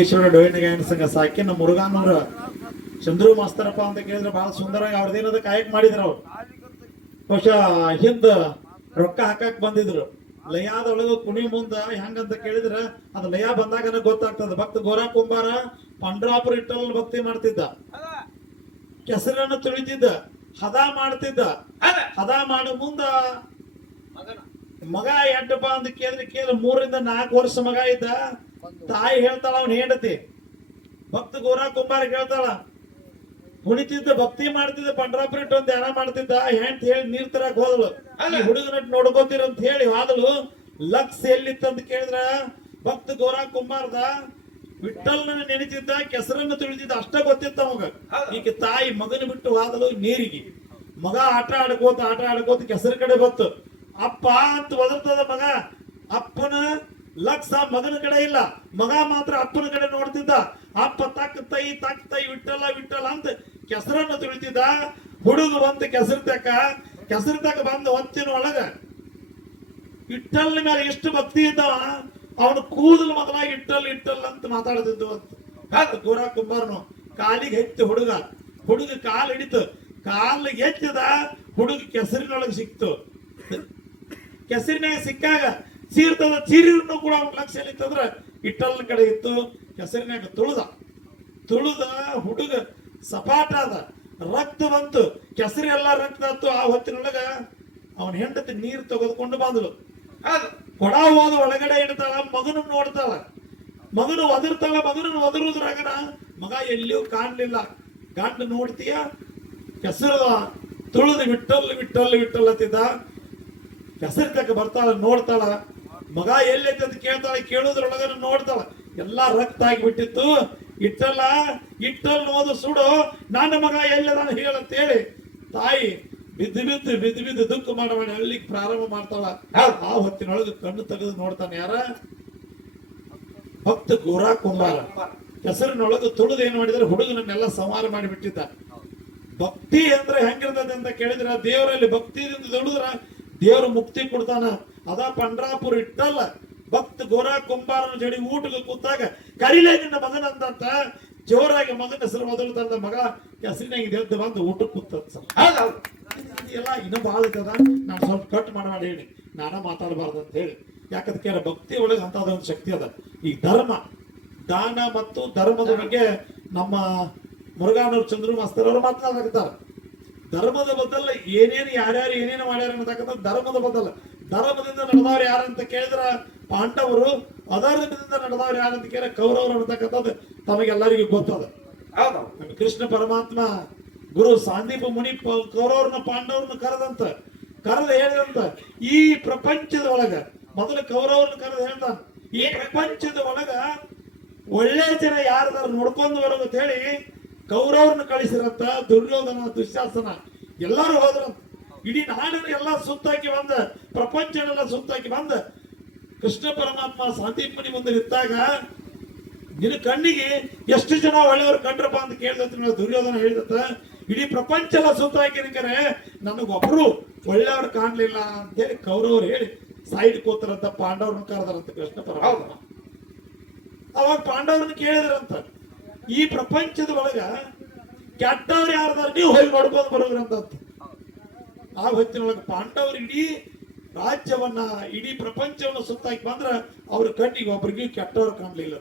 ಈಶ್ವರ ಡೊಯ್ನ ಗಾಯನ ಸಾಕಿ ನಮ್ಮ ಮುರುಗಾನವ್ರ ಚಂದ್ರು ಮಾಸ್ತರಪ್ಪ ಅಂತ ಕೇಳಿದ್ರೆ ಬಹಳ ಸುಂದರವಾಗಿ ಅವ್ರದ್ದೇನದ ಕಾಯಕ್ ಮಾಡಿದ್ರು ಅವ್ರು. ಬಹುಶಃ ಹಿಂದ ರೊಕ್ಕ ಹಾಕಕ್ ಬಂದಿದ್ರು. ಲಯಾದೊಳಗ ಕುಣಿ ಮುಂದ ಹೆಂಗಂತ ಕೇಳಿದ್ರ ಅದು ಲಯ ಬಂದಾಗ ಗೊತ್ತಾಗ್ತದ. ಭಕ್ತ ಗೋರಾ ಕುಂಬಾರ ಪಂಡ್ರಾಪುರ ಇಟ್ಟಲ್ಲಿ ಭಕ್ತಿ ಮಾಡ್ತಿದ್ದ. ಕೆಸರನ್ನು ತುಳಿತಿದ್ದ. ಹದ ಮಾಡ್ತಿದ್ದ. ಹದ ಮಾಡ ಮುಂದ ಮಗ ಎಂಟಪ್ಪ ಅಂತ ಕೇಳಿದ್ರೆ ಕೇಳಿ ಮೂರಿಂದ ನಾಲ್ಕು ವರ್ಷ ಮಗ ಇದ್ದ. ತಾಯಿ ಹೇಳ್ತಾಳ ಅವನ್ ಹೆಂಡತಿ. ಭಕ್ತ ಗೋರಾ ಕುಂಬಾರ ಹೇಳ್ತಾಳ ಕುಣಿತಿದ್ದ ಭಕ್ತಿ ಮಾಡ್ತಿದ್ದ ಪಂಡ್ರಾಪುರ ಒಂದ್ ಧ್ಯಾನ ಮಾಡ್ತಿದ್ದ ಹೆಂಟ್ ಹೇಳಿ ನೀರ್ ತರಕ್ ಹೋದಳು ಅಲ್ಲಿ. ಹುಡುಗನ ನೋಡ್ಕೋತೀರ ಅಂತ ಹೇಳಿ ಹೋದಳು ಲಕ್ಸ್ ಎಲ್ಲಿತ್ತಂತ ಕೇಳಿದ್ರ ಭಕ್ತ ಗೋರಾ ಕುಂಬಾರ್ದ ವಿಠಲ್ನ ನೆನೆತಿದ್ದ ಕೆಸರನ್ನು ತಿಳಿದಿದ್ದ ಅಷ್ಟ ಗೊತ್ತಿತ್ತ ಅವಾಗ. ಈಗ ತಾಯಿ ಮಗನ ಬಿಟ್ಟು ಹಾದಳು ನೀರಿಗೆ. ಮಗ ಆಟ ಆಡ್ಕೋತ ಆಟ ಆಡ್ಕೋತ ಕೆಸರ ಕಡೆ ಬತ್ತು ಅಪ್ಪ ಅಂತ ಒದರ್ತದ ಮಗ ಅಪ್ಪನ ಲಕ್ಷ ಮಗನ ಕಡೆ ಇಲ್ಲ. ಮಗ ಮಾತ್ರ ಅಪ್ಪನ ಕಡೆ ನೋಡ್ತಿದ್ದ. ಅಪ್ಪ ತಕ್ಕ ತೈ ತಕ್ಕ ತೈ ವಿಟ್ಟಲ್ಲ ವಿಟ್ಟಲ್ಲ ಅಂತ ಕೆಸರನ್ನು ತುಳಿತಿದ್ದ. ಹುಡುಗ ಬಂತ ಕೆಸರು ತಕ್ಕ ಕೆಸರು ತಕ್ಕ ಬಂದ ಹೊತ್ತಿನ ಒಳಗ ಇಟ್ಟಲ್ ಮೇಲೆ ಎಷ್ಟು ಭಕ್ತಿ ಇದ್ದವ, ಅವನು ಕೂದಲು ಮೊದಲಾಗಿ ಇಟ್ಟಲ್ ಇಟ್ಟಲ್ ಅಂತ ಮಾತಾಡದಿದ್ದು ಅಂತ ಗೋರ ಕುಂಬಾರನು. ಕಾಲಿಗೆ ಹೆಚ್ಚು ಹುಡುಗ. ಹುಡುಗ ಕಾಲು ಹಿಡಿತು. ಕಾಲಿಗೆ ಎತ್ತಿದ, ಹುಡುಗ ಕೆಸರಿನೊಳಗೆ ಸಿಕ್ತು. ಕೆಸರಿನಾಗ ಸಿಕ್ಕಾಗ ಚೀರ್ತದ ಚೀರಿನೂ ಕೂಡ ಅವ್ನ ಲಕ್ಷ್ಯ ಇತ್ತಂದ್ರೆ ಇಟ್ಟಲ್ ಕಡೆ ಇತ್ತು ಕೆಸರಿನಾಗ ತುಳಿದ. ತುಳಿದ ಹುಡುಗ ಸಪಾಟ ಅದ. ರಕ್ತ ಬಂತು. ಕೆಸರಿ ಎಲ್ಲ ರಕ್ತ ಆತು ಆ ಹೊತ್ತಿನೊಳಗ ಅವನ ಹೆಂಡತಿ ನೀರು ತೆಗೆದುಕೊಂಡು ಬಂದಳು ಕೊಡ ಹೋದ ಒಳಗಡೆ ಇಡ್ತಾಳ ಮಗನ ನೋಡ್ತಾಳ. ಮಗನು ಒದರ್ತಾಳ ಮಗನ ಒದರುದ್ರಾಗನ ಮಗ ಎಲ್ಲಿಯೂ ಕಾಣ್ಲಿಲ್ಲ. ಗಂಡ ನೋಡ್ತೀಯ? ಕೆಸರು ತುಳಿದು ವಿಟ್ಟಲ್ ವಿಟ್ಟಲ್ ವಿಟ್ಟಲ್ ಅಂತಿದ್ದ ತಕ್ಕ ಬರ್ತಾಳ, ನೋಡ್ತಾಳ. ಮಗ ಎಲ್ಲೈತೆ ಅಂತ ಕೇಳ್ತಾಳೆ ಕೇಳೋದ್ರೊಳಗ ನೋಡ್ತಾಳ. ಎಲ್ಲಾ ರಕ್ತ ಆಗಿಬಿಟ್ಟಿತ್ತು. ಇಟ್ಟಲ್ಲ ಇಟ್ಟಲ್ ನೋದು ಸುಡು ನನ್ನ ಮಗ ಎಲ್ಲದಾನ ಹೇಳಂತ ಹೇಳಿ ತಾಯಿ ಬಿದ್ದು ಬಿದ್ದು ಬಿದ್ದು ಬಿದ್ದು ದುಃಖ ಮಾಡ ಅಲ್ಲಿಗೆ ಪ್ರಾರಂಭ ಮಾಡ್ತಾಳ? ಆ ಹೊತ್ತಿನೊಳಗೆ ಕಣ್ಣು ತೆಗೆದು ನೋಡ್ತಾನೆ ಯಾರ? ಭಕ್ತ ಗೋರಾ ಕುಂಬಾರ. ಹೆಸರಿನೊಳಗೆ ತುಳಿದು ಏನ್ ಮಾಡಿದ್ರೆ? ಹುಡುಗನನ್ನೆಲ್ಲ ಸಂಹಾರ ಮಾಡಿಬಿಟ್ಟಿದ್ದ. ಭಕ್ತಿ ಅಂದ್ರೆ ಹೆಂಗಿರ್ತದೆ ಅಂತ ಕೇಳಿದ್ರ ದೇವರಲ್ಲಿ ಭಕ್ತಿಯಿಂದ ದುಡಿದ್ರ ದೇವರು ಮುಕ್ತಿ ಕೊಡ್ತಾನ. ಅದ ಪಂಡ್ರಾಪುರ್ ಇಟ್ಟಲ್ಲ ಭಕ್ತ ಗೋರ ಕುಂಬಾರನ ಜಡಿ ಊಟಕ್ಕೆ ಕೂತಾಗ ಕರಿಲೇ ನಿನ್ನ ಮಗನ ಅಂತ ಜೋರಾಗಿ ಮಗನ ಹೆಸರು ಮೊದಲು ತಂದ ಮಗ ಹೆಸರಿನಾಗ ಎದ್ದು ಬಂದು ಊಟಕ್ಕೆ ಕೂತದ ಸರ್. ಎಲ್ಲ ಇನ್ನೂ ಭಾಳ ನಾನು ಸ್ವಲ್ಪ ಕಟ್ ಮಾಡಿ ಮಾಡಿ ಹೇಳಿ. ನಾನ ಮಾತಾಡಬಾರ್ದು ಅಂತ ಹೇಳಿ. ಯಾಕಂತ ಕೇಳ ಭಕ್ತಿ ಒಳಗೆ ಅಂತದ ಒಂದು ಶಕ್ತಿ ಅದ. ಈ ಧರ್ಮ ದಾನ ಮತ್ತು ಧರ್ಮದ ಬಗ್ಗೆ ನಮ್ಮ ಮುರುಘಾನೂರ್ ಚಂದ್ರು ಮಾಸ್ತರ್ ಅವರು ಮಾತನಾಡಕತ್ತಾರ ಧರ್ಮದ ಬದಲ ಏನೇನು ಯಾರ್ಯಾರು ಏನೇನು ಮಾಡ್ಯಾರ ಅನ್ನತಕ್ಕಂಥ ಧರ್ಮದ ಬದಲ ಧರ್ಮದಿಂದ ನಡೆದವ್ರು ಯಾರು ಅಂತ ಕೇಳಿದ್ರ ಪಾಂಡವರು ಅಧರ್ಮದಿಂದ ನಡೆದವ್ರು ಯಾರು ಅಂತ ಕೇಳಿದ್ರೆ ಕೌರವರು ಅನ್ನತಕ್ಕಂಥದ್ದು ತಮಗೆಲ್ಲರಿಗೂ ಗೊತ್ತದ. ನಮ್ಮ ಕೃಷ್ಣ ಪರಮಾತ್ಮ ಗುರು ಸಾಂದೀಪ ಮುನಿ ಪ- ಕೌರವ್ರನ್ನ ಪಾಂಡವ್ರನ್ನ ಕರೆದಂತ ಕರೆದ ಹೇಳಿದಂತ ಈ ಪ್ರಪಂಚದ ಒಳಗ ಮೊದಲು ಕೌರವ್ರನ್ನ ಕರೆದ ಹೇಳ್ದ ಈ ಪ್ರಪಂಚದ ಒಳಗ ಒಳ್ಳೆ ಜನ ಯಾರದಾರು ನೋಡ್ಕೊಂಡು ಬರೋದು ಅಂತ ಹೇಳಿ ಕೌರವ್ರನ್ನ ಕಳಿಸಿರಂತ ದುರ್ಯೋಧನ ದುಶ್ಯಾಸನ ಎಲ್ಲರೂ ಹೋದ್ರಂತ ಇಡೀ ನಾಡನ್ನು ಎಲ್ಲ ಸುತ್ತಾಕಿ ಬಂದ, ಪ್ರಪಂಚನೆಲ್ಲ ಸುತ್ತಾಕಿ ಬಂದ. ಕೃಷ್ಣ ಪರಮಾತ್ಮ ಸಾಂದೀಪನಿ ಮುಂದೆ ನಿಂತಾಗ, ನಿನ್ನ ಕಣ್ಣಿಗೆ ಎಷ್ಟು ಜನ ಒಳ್ಳೆಯವರು ಕಂಡ್ರಪ್ಪ ಅಂತ ಕೇಳಿದ ದುರ್ಯೋಧನ ಹೇಳಿದತ್ತ ಇಡೀ ಪ್ರಪಂಚ ಎಲ್ಲ ಸುತ್ತಾಕಿದ್ರೆ ನನಗೊಬ್ರು ಒಳ್ಳೆಯವ್ರು ಕಾಣ್ಲಿಲ್ಲ ಅಂತೇಳಿ ಕೌರವ್ರು ಹೇಳಿ, ಸೈಡ್ ಕೂತಾರಂತ, ಪಾಂಡವ್ರನ್ನ ಕರೆದಾರಂತ ಕೃಷ್ಣ ಪರಮಾತ್ಮ. ಅವಾಗ ಪಾಂಡವ್ರನ್ನ ಕೇಳಿದ್ರಂತ, ಈ ಪ್ರಪಂಚದ ಒಳಗ ಕೆಟ್ಟವ್ರು ಯಾರ್ದಾರ, ನೀವು ಹೋಗಿ ನೋಡ್ಕೊಂಡು ಬರೋದ್ರಂತ. ಆ ಹೊತ್ತಿನೊಳಗೆ ಪಾಂಡವರು ಇಡೀ ರಾಜ್ಯವನ್ನ ಇಡೀ ಪ್ರಪಂಚವನ್ನ ಸುತ್ತಾಕಿ ಬಂದ್ರ ಅವ್ರ ಕಣ್ಣಿಗೆ ಒಬ್ರಿಗೆ ಕೆಟ್ಟವ್ರು ಕಾಣ್ಲಿಲ್ಲ.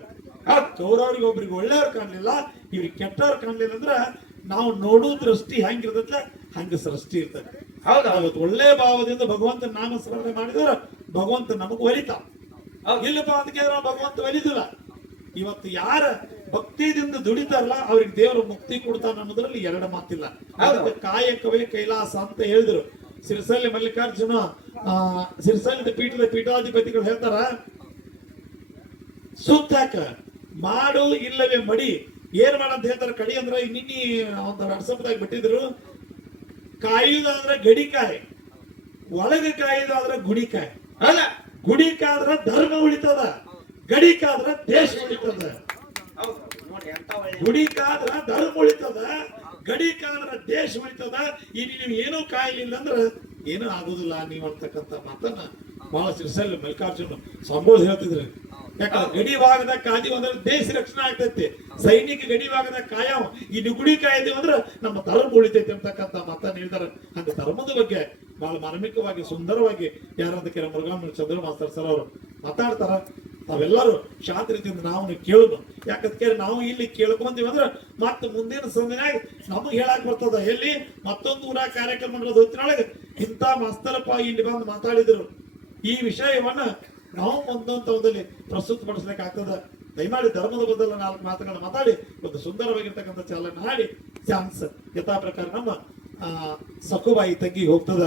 ಕೌರವ್ರಿಗೆ ಒಬ್ರಿಗೆ ಒಳ್ಳೆಯವ್ರು ಕಾಣ್ಲಿಲ್ಲ. ಇವ್ರಿಗೆ ಕೆಟ್ಟವ್ರು ಕಾಣ್ಲಿಲ್ಲ ಅಂದ್ರ ನಾವು ನೋಡೋ ದೃಷ್ಟಿ ಹೆಂಗಿರ್ತೈತೆ ಹಂಗ ಸೃಷ್ಟಿ ಇರ್ತದೆ ಅವತ್ತು ಒಳ್ಳೆ ಭಾವದಿಂದ ಭಗವಂತ ನಾಮ ಸ್ಮರಣೆ ಮಾಡಿದ್ರ ಭಗವಂತ ನಮಗ್ ಒಲಿತ ಇಲ್ಲಪ್ಪ ಅಂತ ಕೇಳಿದ್ರೆ ಭಗವಂತ ಒಲಿದಿಲ್ಲ. ಇವತ್ತು ಯಾರ ಭಕ್ತಿದಿಂದ ದುಡಿತಾರಲ್ಲ ಅವ್ರಿಗೆ ದೇವರು ಮುಕ್ತಿ ಕೊಡ್ತಾನ ಅನ್ನೋದ್ರಲ್ಲಿ ಎರಡು ಮಾತಿಲ್ಲ. ಕಾಯಕವೇ ಕೈಲಾಸ ಅಂತ ಹೇಳಿದ್ರು. ಸಿರಿಸಲ್ಲಿ ಮಲ್ಲಿಕಾರ್ಜುನ ಆ ಸಿರಿಸಲ್ಲಿ ಪೀಠದ ಪೀಠಾಧಿಪತಿಗಳು ಹೇಳ್ತಾರ ಸುತ್ತಾಕ ಮಾಡು ಇಲ್ಲವೇ ಮಡಿ. ಏನ್ ಮಾಡಂತ ಹೇಳ್ತಾರ ಕಡಿ ಅಂದ್ರ ನಿನ್ನಿ ಒಂದು ವಾಟ್ಸಪ್ದಾಗ ಬಿಟ್ಟಿದ್ರು ಕಾಯುದಾದ್ರೆ ಗಡಿಕಾಯಿ ಒಳಗ ಕಾಯುದಾದ್ರೆ ಗುಡಿಕಾಯಿ. ಅಲ್ಲ. ಗುಡಿಕಾದ್ರ ಧರ್ಮ ಉಳಿತದ ಗಡಿಕಾದ್ರ ದೇಶ ಉಳಿತದ. ಗುಡಿಕಾದ್ರ ಧರ್ಮ ಉಳಿತದ ಗಡಿಕಾದ್ರ ದೇಶ ಉಳಿತದ ಇಲ್ಲಿ ನೀವು ಏನೂ ಕಾಯಲಿಲ್ಲ ಅಂದ್ರೆ ಏನೂ ಆಗುದಿಲ್ಲ. ನೀವು ಅಂತಕ್ಕಂಥ ಮಾತನ್ನ ಬಹಳ ಸಿರ್ಸಲ್ ಮಲ್ಲಿಕಾರ್ಜುನ ಸಂಬೋಧ ಹೇಳ್ತಿದ್ರೆ. ಯಾಕಂದ್ರೆ ಗಡಿ ಭಾಗದ ಕಾದಿ ಅಂದ್ರೆ ದೇಶ ರಕ್ಷಣೆ ಆಗ್ತೈತಿ. ಸೈನಿಕ ಗಡಿ ಭಾಗದ ಕಾಯಂ. ಈ ನಿಗುಡಿ ಕಾಯ್ದೀವಿ ಅಂದ್ರೆ ನಮ್ಮ ಧರ್ಮ ಉಳಿತೈತಿ ಅಂತಕ್ಕಂತ ಮತ ನೀಡಿದಾರೆ ಹಂಗ ಧರ್ಮದ ಬಗ್ಗೆ ಬಹಳ ಮಾರ್ಮಿಕವಾಗಿ ಸುಂದರವಾಗಿ ಯಾರಂತ ಕೇಳ ಮುರುಘಾಮ ಚಂದ್ರ ಮಾಸ್ತರ್ ಸರ್ ಅವರು ಮಾತಾಡ್ತಾರ. ನಾವೆಲ್ಲರೂ ಶಾಂತ ರೀತಿಯಿಂದ ನಾವು ಕೇಳುದು. ಯಾಕಂತ ನಾವು ಇಲ್ಲಿ ಕೇಳ್ಕೊಂತೀವಿ ಅಂದ್ರೆ ಮತ್ತೆ ಮುಂದಿನ ಸಮಯನಾಗ ನಮಗೆ ಹೇಳಕ್ ಬರ್ತದ. ಎಲ್ಲಿ? ಮತ್ತೊಂದು ಊರ ಕಾರ್ಯಕ್ರಮ ಮಾಡೋದು ಹೊತ್ತಿನೊಳಗೆ ಇಂಥ ಮಾಸ್ತರಪ್ಪ ಇಲ್ಲಿ ಬಂದು ಮಾತಾಡಿದ್ರು. ಈ ವಿಷಯವನ್ನ ನಾವು ಒಂದೊಂದು ತವದಲ್ಲಿ ಪ್ರಸ್ತುತಪಡಿಸ್ಲಿಕ್ಕೆ ಆಗ್ತದ. ದಯಮಾಡಿ ಧರ್ಮದ ಬದಲ ನಾಲ್ಕು ಮಾತುಗಳನ್ನ ಮಾತಾಡಿ, ಒಂದು ಸುಂದರವಾಗಿರ್ತಕ್ಕಂಥ ಚಾಲನೆ ಮಾಡಿ ಚಾನ್ಸ್ ಯಥಾ ಪ್ರಕಾರ ನಮ್ಮ ಸಖುಬಾಯಿ ತಂಗಿ ಹೋಗ್ತದ.